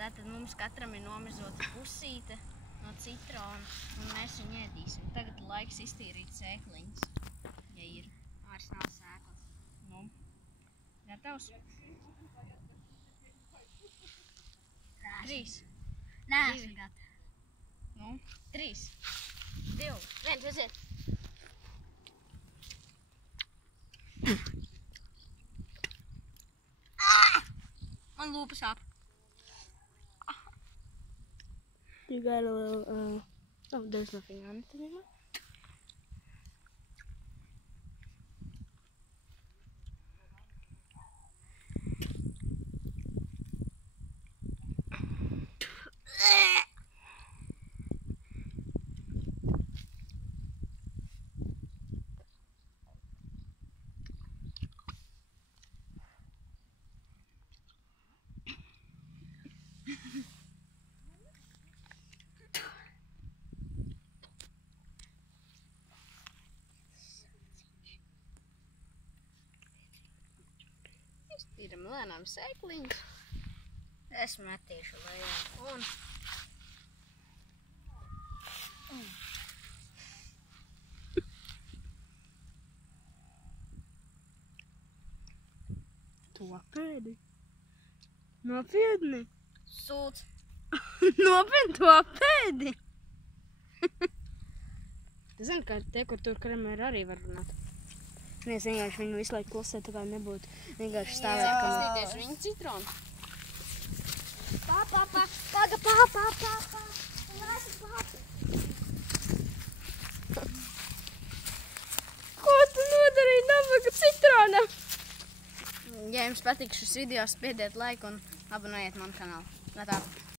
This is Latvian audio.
Tātad mums katram ir nomazota pusīte no citrona, un mēs viņu ēdīsim. Tagad laiks iztīrīt sēkliņas, ja ir. Vairs nav sēklas. Nu, gatavs? 3. Nē, esmu gatava. Nu, 3, 2, 1, aiziet! Man lūpa sāp. You got a little, oh, there's nothing on it anymore. Iztīram lēnām sēkliņas. Es metīšu lejā. Un To pēdi. Nopietni. sūds. Nopietni to pēdi. Tu zini, ka te, kur tur kremēri arī var runāt. Es vienkārši viņu visu laiku klusē, tā kā nebūtu vienkārši stāvēt. Pastīties viņa citronu. Papa. Ko tu nodarīji nabaga citronam? Ja jums patīk šis video, spiediet laiku un abonējiet manu kanālu. Gatā!